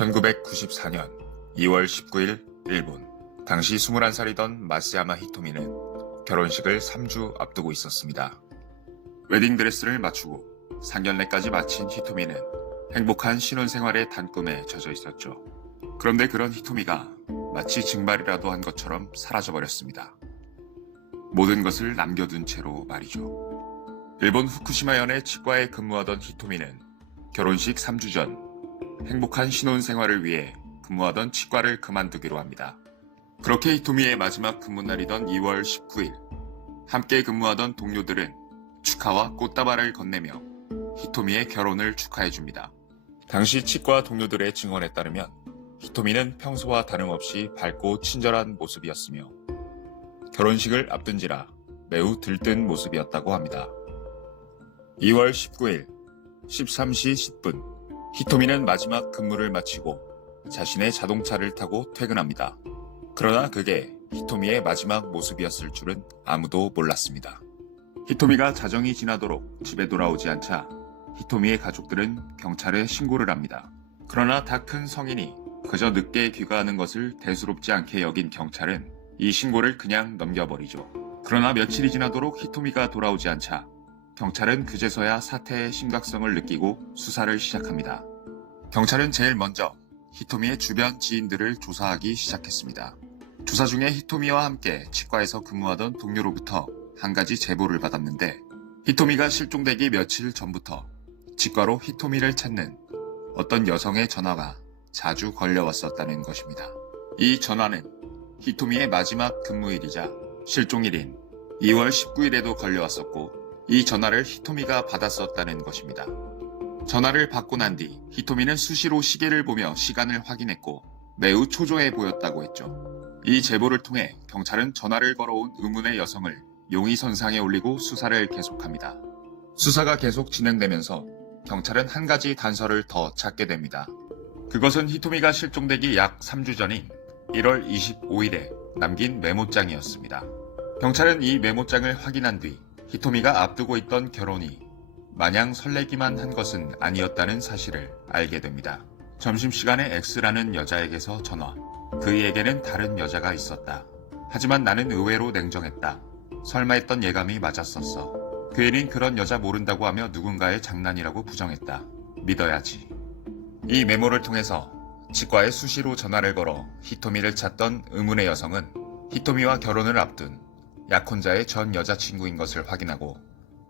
1994년 2월 19일 일본. 당시 21살이던 마쓰야마 히토미는 결혼식을 3주 앞두고 있었습니다. 웨딩드레스를 맞추고 상견례까지 마친 히토미는 행복한 신혼생활의 단꿈에 젖어 있었죠. 그런데 그런 히토미가 마치 증발이라도 한 것처럼 사라져버렸습니다. 모든 것을 남겨둔 채로 말이죠. 일본 후쿠시마현의 치과에 근무하던 히토미는 결혼식 3주 전 행복한 신혼생활을 위해 근무하던 치과를 그만두기로 합니다. 그렇게 히토미의 마지막 근무날이던 2월 19일, 함께 근무하던 동료들은 축하와 꽃다발을 건네며 히토미의 결혼을 축하해줍니다. 당시 치과 동료들의 증언에 따르면 히토미는 평소와 다름없이 밝고 친절한 모습이었으며 결혼식을 앞둔지라 매우 들뜬 모습이었다고 합니다. 2월 19일 13시 10분, 히토미는 마지막 근무를 마치고 자신의 자동차를 타고 퇴근합니다. 그러나 그게 히토미의 마지막 모습이었을 줄은 아무도 몰랐습니다. 히토미가 자정이 지나도록 집에 돌아오지 않자 히토미의 가족들은 경찰에 신고를 합니다. 그러나 다 큰 성인이 그저 늦게 귀가하는 것을 대수롭지 않게 여긴 경찰은 이 신고를 그냥 넘겨버리죠. 그러나 며칠이 지나도록 히토미가 돌아오지 않자 경찰은 그제서야 사태의 심각성을 느끼고 수사를 시작합니다. 경찰은 제일 먼저 히토미의 주변 지인들을 조사하기 시작했습니다. 조사 중에 히토미와 함께 치과에서 근무하던 동료로부터 한 가지 제보를 받았는데, 히토미가 실종되기 며칠 전부터 치과로 히토미를 찾는 어떤 여성의 전화가 자주 걸려왔었다는 것입니다. 이 전화는 히토미의 마지막 근무일이자 실종일인 2월 19일에도 걸려왔었고, 이 전화를 히토미가 받았었다는 것입니다. 전화를 받고 난 뒤 히토미는 수시로 시계를 보며 시간을 확인했고 매우 초조해 보였다고 했죠. 이 제보를 통해 경찰은 전화를 걸어온 의문의 여성을 용의선상에 올리고 수사를 계속합니다. 수사가 계속 진행되면서 경찰은 한 가지 단서를 더 찾게 됩니다. 그것은 히토미가 실종되기 약 3주 전인 1월 25일에 남긴 메모장이었습니다. 경찰은 이 메모장을 확인한 뒤 히토미가 앞두고 있던 결혼이 마냥 설레기만 한 것은 아니었다는 사실을 알게 됩니다. 점심시간에 X라는 여자에게서 전화. 그에게는 다른 여자가 있었다. 하지만 나는 의외로 냉정했다. 설마 했던 예감이 맞았었어. 그 애는 그런 여자 모른다고 하며 누군가의 장난이라고 부정했다. 믿어야지. 이 메모를 통해서 치과에 수시로 전화를 걸어 히토미를 찾던 의문의 여성은 히토미와 결혼을 앞둔 약혼자의 전 여자친구인 것을 확인하고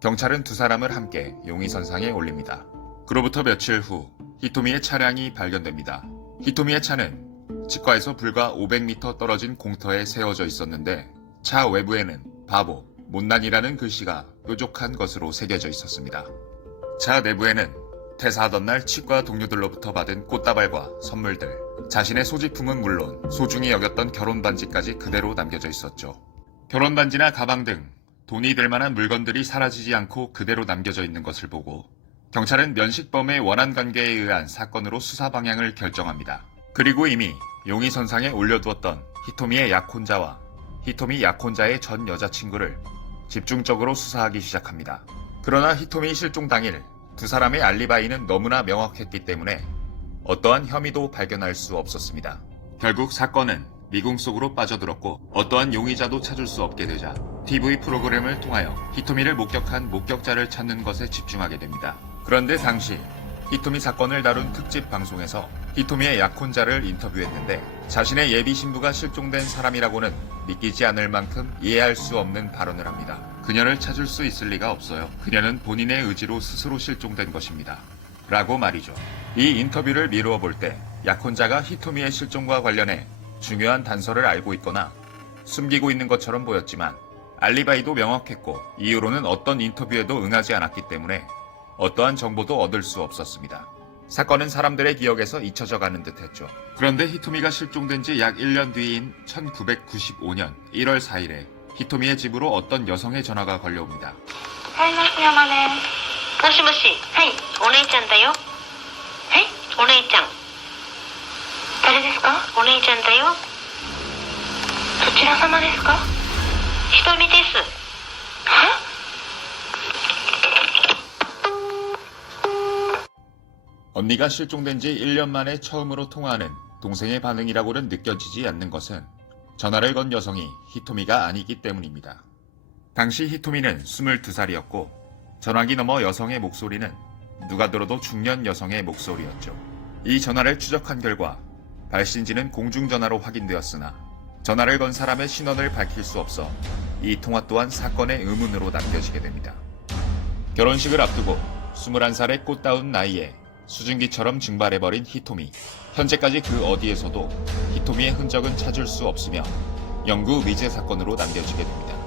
경찰은 두 사람을 함께 용의선상에 올립니다. 그로부터 며칠 후 히토미의 차량이 발견됩니다. 히토미의 차는 치과에서 불과 500m 떨어진 공터에 세워져 있었는데 차 외부에는 바보, 못난이라는 글씨가 뾰족한 것으로 새겨져 있었습니다. 차 내부에는 퇴사하던 날 치과 동료들로부터 받은 꽃다발과 선물들, 자신의 소지품은 물론 소중히 여겼던 결혼반지까지 그대로 남겨져 있었죠. 결혼반지나 가방 등 돈이 될 만한 물건들이 사라지지 않고 그대로 남겨져 있는 것을 보고 경찰은 면식범의 원한 관계에 의한 사건으로 수사 방향을 결정합니다. 그리고 이미 용의선상에 올려두었던 히토미의 약혼자와 히토미 약혼자의 전 여자친구를 집중적으로 수사하기 시작합니다. 그러나 히토미 실종 당일 두 사람의 알리바이는 너무나 명확했기 때문에 어떠한 혐의도 발견할 수 없었습니다. 결국 사건은 미궁 속으로 빠져들었고 어떠한 용의자도 찾을 수 없게 되자 TV 프로그램을 통하여 히토미를 목격한 목격자를 찾는 것에 집중하게 됩니다. 그런데 당시 히토미 사건을 다룬 특집 방송에서 히토미의 약혼자를 인터뷰했는데 자신의 예비 신부가 실종된 사람이라고는 믿기지 않을 만큼 이해할 수 없는 발언을 합니다. 그녀를 찾을 수 있을 리가 없어요. 그녀는 본인의 의지로 스스로 실종된 것입니다. 라고 말이죠. 이 인터뷰를 미루어 볼 때 약혼자가 히토미의 실종과 관련해 중요한 단서를 알고 있거나 숨기고 있는 것처럼 보였지만 알리바이도 명확했고 이후로는 어떤 인터뷰에도 응하지 않았기 때문에 어떠한 정보도 얻을 수 없었습니다. 사건은 사람들의 기억에서 잊혀져 가는 듯했죠. 그런데 히토미가 실종된 지 약 1년 뒤인 1995년 1월 4일에 히토미의 집으로 어떤 여성의 전화가 걸려옵니다. はい、山です。もしもし、はい、お姉ちゃんだよ。え、お姉ちゃん。誰ですか？お姉ちゃんだよ。どちら様ですか？ひとみです。は？ 언니가 실종된 지 1년 만에 처음으로 통화하는 동생의 반응이라고는 느껴지지 않는 것은 전화를 건 여성이 히토미가 아니기 때문입니다. 당시 히토미는 22살이었고 전화기 너머 여성의 목소리는 누가 들어도 중년 여성의 목소리였죠. 이 전화를 추적한 결과 발신지는 공중전화로 확인되었으나 전화를 건 사람의 신원을 밝힐 수 없어 이 통화 또한 사건의 의문으로 남겨지게 됩니다. 결혼식을 앞두고 21살의 꽃다운 나이에 수증기처럼 증발해버린 히토미. 현재까지 그 어디에서도 히토미의 흔적은 찾을 수 없으며 영구 미제 사건으로 남겨지게 됩니다.